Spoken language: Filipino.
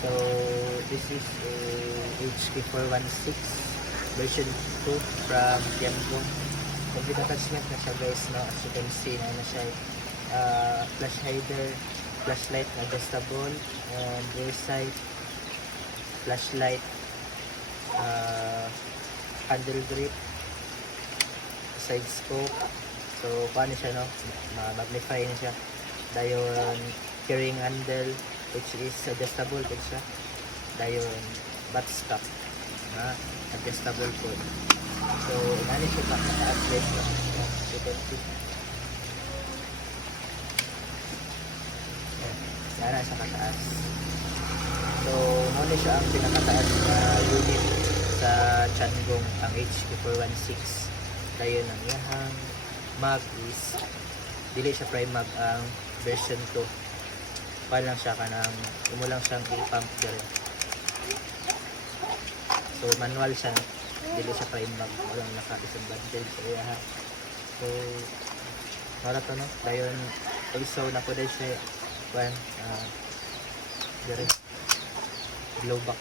So this is a HK416 version 2 from Tiangong. Complete attachment na siya guys, no? As you can see, na siya flash hider, flashlight na adjustable, and rear side flashlight, handle grip, side scope. So paano siya, no? Magnify na siya. Dayon carrying handle which is adjustable din siya. Dayon butt stop na adjustable po. So nani siya pa naka-upgrade na. You can see. Yan na siya kataas. So muna siya ang pinakataas na unit sa Tiangong, ang HK416. Dayon ang iyahang mag is dili siya prime mag ang version 2. Paano lang siya kanang imo lang siyang i-pump dire. So manual siya, dili siya prime mag, walang naka-disadvantage sa iya ha. So para to, no? Dayon also na po din siya dire glow back.